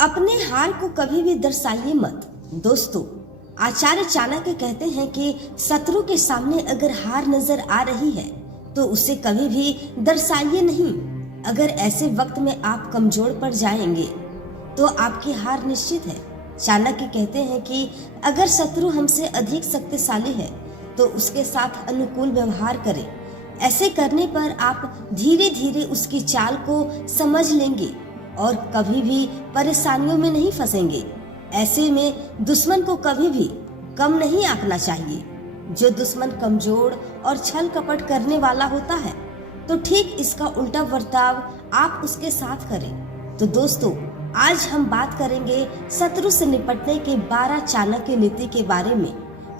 अपने हार को कभी भी दर्शाइए मत। दोस्तों, आचार्य चाणक्य कहते हैं कि शत्रु के सामने अगर हार नजर आ रही है तो उसे कभी भी दर्शाइए नहीं। अगर ऐसे वक्त में आप कमजोर पड़ जाएंगे तो आपकी हार निश्चित है। चाणक्य कहते हैं कि अगर शत्रु हमसे अधिक शक्तिशाली है तो उसके साथ अनुकूल व्यवहार करें। ऐसे करने पर आप धीरे धीरे उसकी चाल को समझ लेंगे और कभी भी परेशानियों में नहीं फंसेंगे। ऐसे में दुश्मन को कभी भी कम नहीं आंकना चाहिए। जो दुश्मन कमजोर और छल कपट करने वाला होता है तो ठीक इसका उल्टा बर्ताव आप उसके साथ करें। तो दोस्तों, आज हम बात करेंगे शत्रु से निपटने के 12 चाणक्य नीति के बारे में,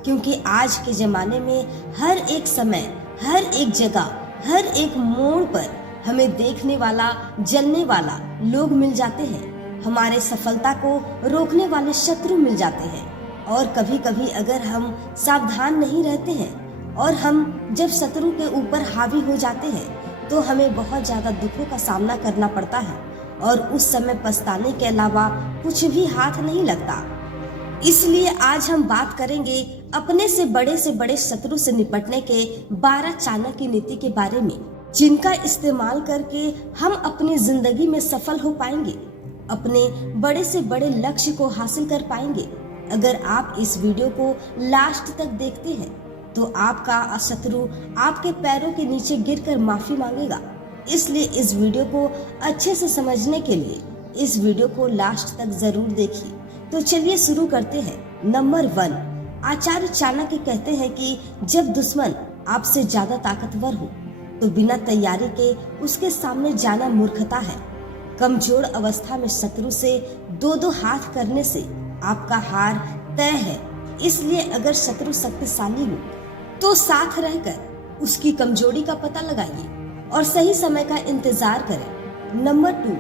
क्योंकि आज के जमाने में हर एक समय, हर एक जगह, हर एक मोड़ पर हमें देखने वाला, जलने वाला लोग मिल जाते हैं। हमारे सफलता को रोकने वाले शत्रु मिल जाते हैं। और कभी कभी अगर हम सावधान नहीं रहते हैं और हम जब शत्रु के ऊपर हावी हो जाते हैं तो हमें बहुत ज्यादा दुखों का सामना करना पड़ता है और उस समय पछताने के अलावा कुछ भी हाथ नहीं लगता। इसलिए आज हम बात करेंगे अपने से बड़े शत्रु से निपटने के 12 चाणक्य नीति के बारे में, जिनका इस्तेमाल करके हम अपनी जिंदगी में सफल हो पाएंगे, अपने बड़े से बड़े लक्ष्य को हासिल कर पाएंगे। अगर आप इस वीडियो को लास्ट तक देखते हैं तो आपका शत्रु आपके पैरों के नीचे गिरकर माफी मांगेगा। इसलिए इस वीडियो को अच्छे से समझने के लिए इस वीडियो को लास्ट तक जरूर देखिए। तो चलिए शुरू करते हैं। नंबर 1, आचार्य चाणक्य कहते हैं कि जब दुश्मन आपसे ज्यादा ताकतवर हो तो बिना तैयारी के उसके सामने जाना मूर्खता है। कमजोर अवस्था में शत्रु से दो हाथ करने से आपका हार तय है। इसलिए अगर शत्रु शक्तिशाली हो तो साथ रहकर उसकी कमजोरी का पता लगाइए और सही समय का इंतजार करें। नंबर 2,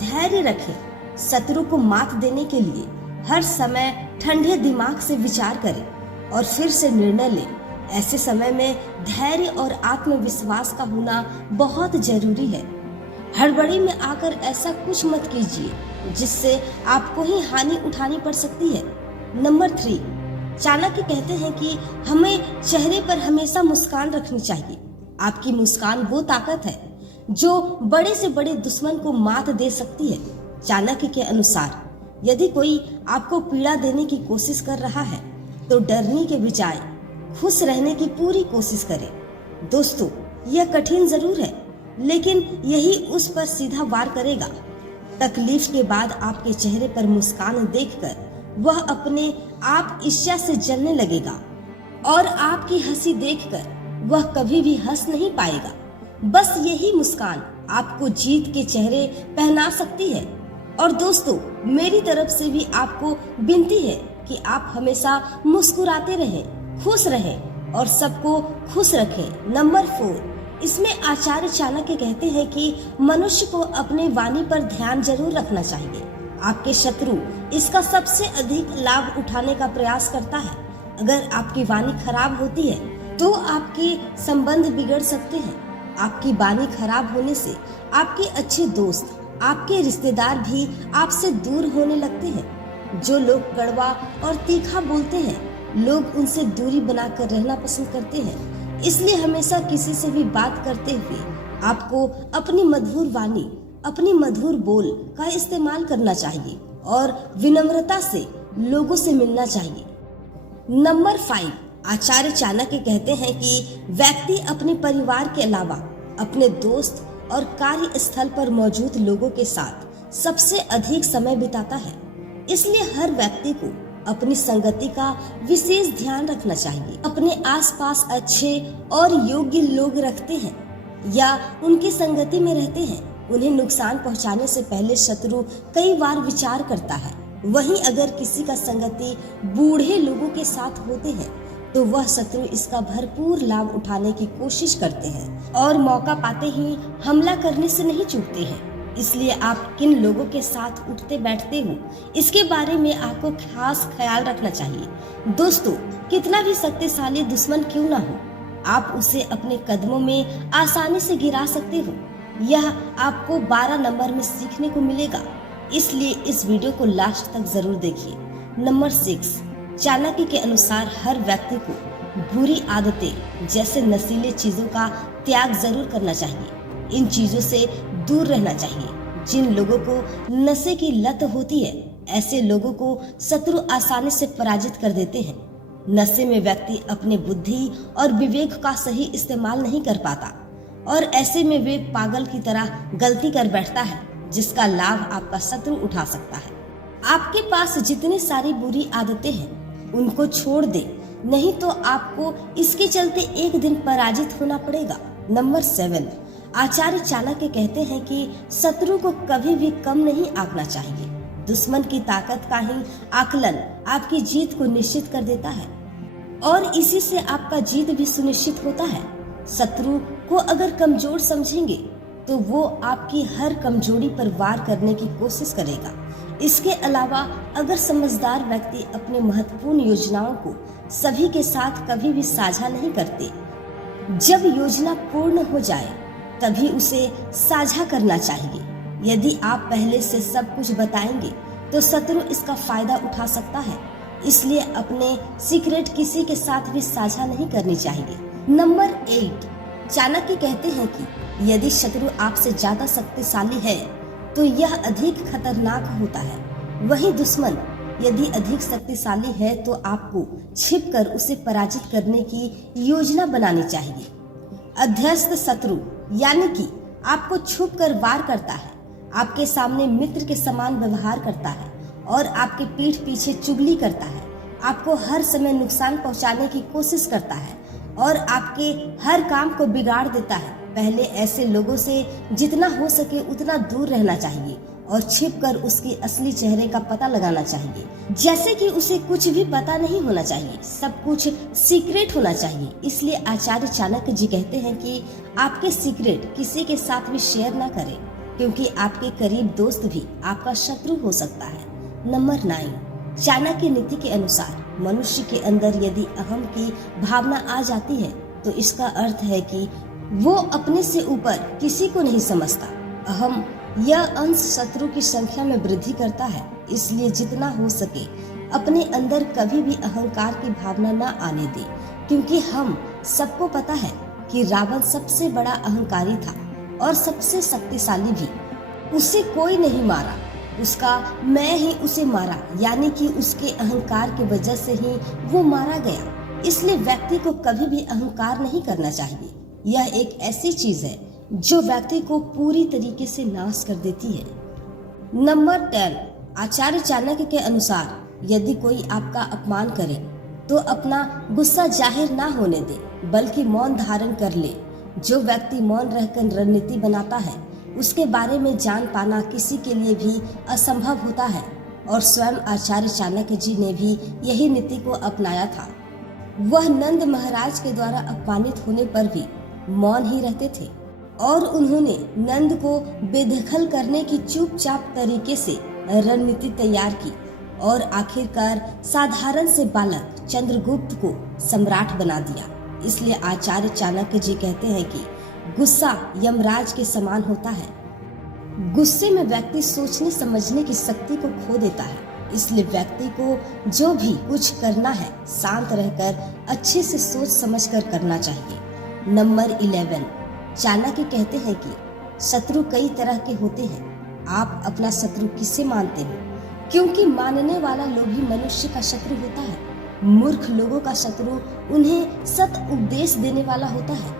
धैर्य रखें। शत्रु को मात देने के लिए हर समय ठंडे दिमाग से विचार करें और फिर से निर्णय लें। ऐसे समय में धैर्य और आत्मविश्वास का होना बहुत जरूरी है। हड़बड़ी में आकर ऐसा कुछ मत कीजिए जिससे आपको ही हानि उठानी पड़ सकती है। नंबर 3, चाणक्य कहते हैं कि हमें चेहरे पर हमेशा मुस्कान रखनी चाहिए। आपकी मुस्कान वो ताकत है जो बड़े से बड़े दुश्मन को मात दे सकती है। चाणक्य के अनुसार यदि कोई आपको पीड़ा देने की कोशिश कर रहा है तो डरने के बजाय खुश रहने की पूरी कोशिश करें। दोस्तों, यह कठिन जरूर है लेकिन यही उस पर सीधा वार करेगा। तकलीफ के बाद आपके चेहरे पर मुस्कान देखकर वह अपने आप ईर्ष्या से जलने लगेगा और आपकी हंसी देखकर वह कभी भी हंस नहीं पाएगा। बस यही मुस्कान आपको जीत के चेहरे पहना सकती है। और दोस्तों, मेरी तरफ से भी आपको विनती है कि आप हमेशा मुस्कुराते रहें, खुश रहें और सबको खुश रखें। नंबर 4, इसमें आचार्य चाणक्य कहते हैं कि मनुष्य को अपने वाणी पर ध्यान जरूर रखना चाहिए। आपके शत्रु इसका सबसे अधिक लाभ उठाने का प्रयास करता है। अगर आपकी वाणी खराब होती है तो आपके संबंध बिगड़ सकते हैं। आपकी वाणी खराब होने से आपके अच्छे दोस्त, आपके रिश्तेदार भी आपसे दूर होने लगते हैं। जो लोग कड़वा और तीखा बोलते हैं, लोग उनसे दूरी बनाकर रहना पसंद करते हैं। इसलिए हमेशा किसी से भी बात करते हुए आपको अपनी मधुर वाणी, अपनी मधुर बोल का इस्तेमाल करना चाहिए और विनम्रता से लोगों से मिलना चाहिए। नंबर 5, आचार्य चाणक्य कहते हैं कि व्यक्ति अपने परिवार के अलावा अपने दोस्त और कार्यस्थल पर मौजूद लोगों के साथ सबसे अधिक समय बिताता है। इसलिए हर व्यक्ति को अपनी संगति का विशेष ध्यान रखना चाहिए। अपने आसपास अच्छे और योग्य लोग रखते हैं या उनकी संगति में रहते हैं, उन्हें नुकसान पहुंचाने से पहले शत्रु कई बार विचार करता है। वहीं अगर किसी का संगति बूढ़े लोगों के साथ होते हैं तो वह शत्रु इसका भरपूर लाभ उठाने की कोशिश करते हैं और मौका पाते ही हमला करने से नहीं चूकते हैं। इसलिए आप किन लोगों के साथ उठते बैठते हो, इसके बारे में आपको खास ख्याल रखना चाहिए। दोस्तों, कितना भी शक्तिशाली दुश्मन क्यों ना हो, आप उसे अपने कदमों में आसानी से गिरा सकते हो। यह आपको 12 नंबर में सीखने को मिलेगा। इसलिए इस वीडियो को लास्ट तक जरूर देखिए। नंबर 6, चाणक्य के अनुसार हर व्यक्ति को बुरी आदतें जैसे नशीले चीजों का त्याग जरूर करना चाहिए। इन चीजों से दूर रहना चाहिए। जिन लोगों को नशे की लत होती है, ऐसे लोगों को शत्रु आसानी से पराजित कर देते हैं। नशे में व्यक्ति अपने बुद्धि और विवेक का सही इस्तेमाल नहीं कर पाता और ऐसे में वे पागल की तरह गलती कर बैठता है, जिसका लाभ आपका शत्रु उठा सकता है। आपके पास जितनी सारी बुरी आदतें हैं, उनको छोड़ दे, नहीं तो आपको इसके चलते एक दिन पराजित होना पड़ेगा। नंबर 7, आचार्य चाणक्य कहते हैं कि शत्रु को कभी भी कम नहीं आंकना चाहिए। दुश्मन की ताकत का ही आकलन आपकी जीत को निश्चित कर देता है और इसी से आपका जीत भी सुनिश्चित होता है। शत्रु को अगर कमजोर समझेंगे तो वो आपकी हर कमजोरी पर वार करने की कोशिश करेगा। इसके अलावा अगर समझदार व्यक्ति अपने महत्वपूर्ण योजनाओं को सभी के साथ कभी भी साझा नहीं करते, जब योजना पूर्ण हो जाए तभी उसे साझा करना चाहिए। यदि आप पहले से सब कुछ बताएंगे तो शत्रु इसका फायदा उठा सकता है, इसलिए अपने सीक्रेट किसी के साथ भी साझा नहीं करनी चाहिए। नंबर 8, चाणक्य कहते हैं कि यदि शत्रु आपसे ज्यादा शक्तिशाली है तो यह अधिक खतरनाक होता है। वहीं दुश्मन यदि अधिक शक्तिशाली है तो आपको छिपकर उसे पराजित करने की योजना बनानी चाहिए। अध्यस्त शत्रु यानी कि आपको छुप कर वार करता है, आपके सामने मित्र के समान व्यवहार करता है और आपके पीठ पीछे चुगली करता है, आपको हर समय नुकसान पहुंचाने की कोशिश करता है और आपके हर काम को बिगाड़ देता है। पहले ऐसे लोगों से जितना हो सके उतना दूर रहना चाहिए और छिपकर उसके असली चेहरे का पता लगाना चाहिए। जैसे कि उसे कुछ भी पता नहीं होना चाहिए, सब कुछ सीक्रेट होना चाहिए। इसलिए आचार्य चाणक्य जी कहते हैं कि आपके सीक्रेट किसी के साथ भी शेयर ना करें, क्योंकि आपके करीब दोस्त भी आपका शत्रु हो सकता है। नंबर 9, चाणक्य नीति के अनुसार मनुष्य के अंदर यदि अहम की भावना आ जाती है तो इसका अर्थ है कि वो अपने से ऊपर किसी को नहीं समझता। अहम यह अंश शत्रु की संख्या में वृद्धि करता है, इसलिए जितना हो सके अपने अंदर कभी भी अहंकार की भावना न आने दे, क्योंकि हम सबको पता है कि रावण सबसे बड़ा अहंकारी था और सबसे शक्तिशाली भी। उसे कोई नहीं मारा, उसका मैं ही उसे मारा, यानी कि उसके अहंकार की वजह से ही वो मारा गया। इसलिए व्यक्ति को कभी भी अहंकार नहीं करना चाहिए। यह एक ऐसी चीज है जो व्यक्ति को पूरी तरीके से नाश कर देती है। नंबर 10, आचार्य चाणक्य के अनुसार यदि कोई आपका अपमान करे तो अपना गुस्सा जाहिर ना होने दे, बल्कि मौन धारण कर ले। जो व्यक्ति मौन रहकर रणनीति बनाता है, उसके बारे में जान पाना किसी के लिए भी असंभव होता है और स्वयं आचार्य चाणक्य जी ने भी यही नीति को अपनाया था। वह नंद महाराज के द्वारा अपमानित होने पर भी मौन ही रहते थे और उन्होंने नंद को बेदखल करने की चुपचाप तरीके से रणनीति तैयार की और आखिरकार साधारण से बालक चंद्रगुप्त को सम्राट बना दिया। इसलिए आचार्य चाणक्य जी कहते हैं कि गुस्सा यमराज के समान होता है। गुस्से में व्यक्ति सोचने समझने की शक्ति को खो देता है। इसलिए व्यक्ति को जो भी कुछ करना है शांत रहकर अच्छे से सोच समझकर करना चाहिए। नंबर 11, चाणक्य कहते हैं कि शत्रु कई तरह के होते हैं। आप अपना शत्रु किसे मानते हो? क्योंकि मानने वाला लोभी मनुष्य का शत्रु होता है। मूर्ख लोगों का शत्रु उन्हें सत उपदेश देने वाला होता है।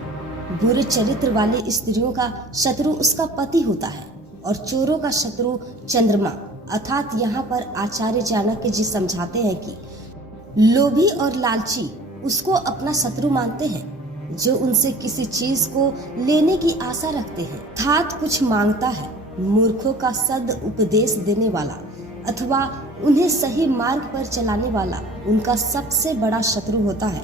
बुरे चरित्र वाली स्त्रियों का शत्रु उसका पति होता है और चोरों का शत्रु चंद्रमा। अर्थात यहाँ पर आचार्य चाणक्य जी समझाते हैं कि लोभी और लालची उसको अपना शत्रु मानते हैं जो उनसे किसी चीज को लेने की आशा रखते हैं, अर्थात कुछ मांगता है। मूर्खों का सद उपदेश देने वाला अथवा उन्हें सही मार्ग पर चलाने वाला उनका सबसे बड़ा शत्रु होता है,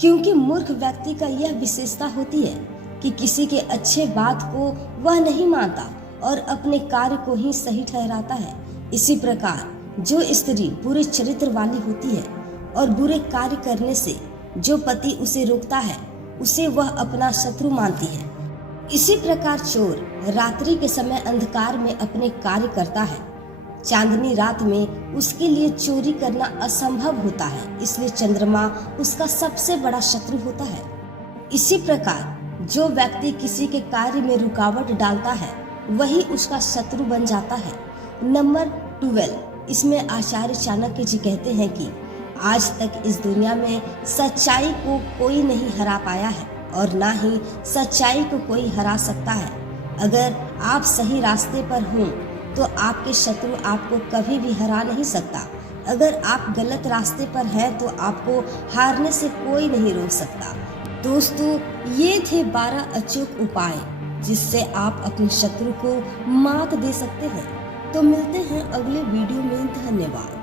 क्योंकि मूर्ख व्यक्ति का यह विशेषता होती है कि किसी के अच्छे बात को वह नहीं मानता और अपने कार्य को ही सही ठहराता है। इसी प्रकार जो स्त्री बुरे चरित्र वाली होती है और बुरे कार्य करने से जो पति उसे रोकता है, उसे वह अपना शत्रु मानती है। इसी प्रकार चोर रात्रि के समय अंधकार में अपने कार्य करता है चांदनी रात में उसके लिए चोरी करना असंभव होता है, इसलिए चंद्रमा उसका सबसे बड़ा शत्रु होता है। इसी प्रकार जो व्यक्ति किसी के कार्य में रुकावट डालता है वही उसका शत्रु बन जाता है। नंबर 12, इसमें आचार्य चाणक्य जी कहते हैं कि आज तक इस दुनिया में सच्चाई को कोई नहीं हरा पाया है और ना ही सच्चाई को कोई हरा सकता है। अगर आप सही रास्ते पर हों तो आपके शत्रु आपको कभी भी हरा नहीं सकता। अगर आप गलत रास्ते पर हैं तो आपको हारने से कोई नहीं रोक सकता। दोस्तों, ये थे 12 अचूक उपाय जिससे आप अपने शत्रु को मात दे सकते हैं। तो मिलते हैं अगले वीडियो में। धन्यवाद।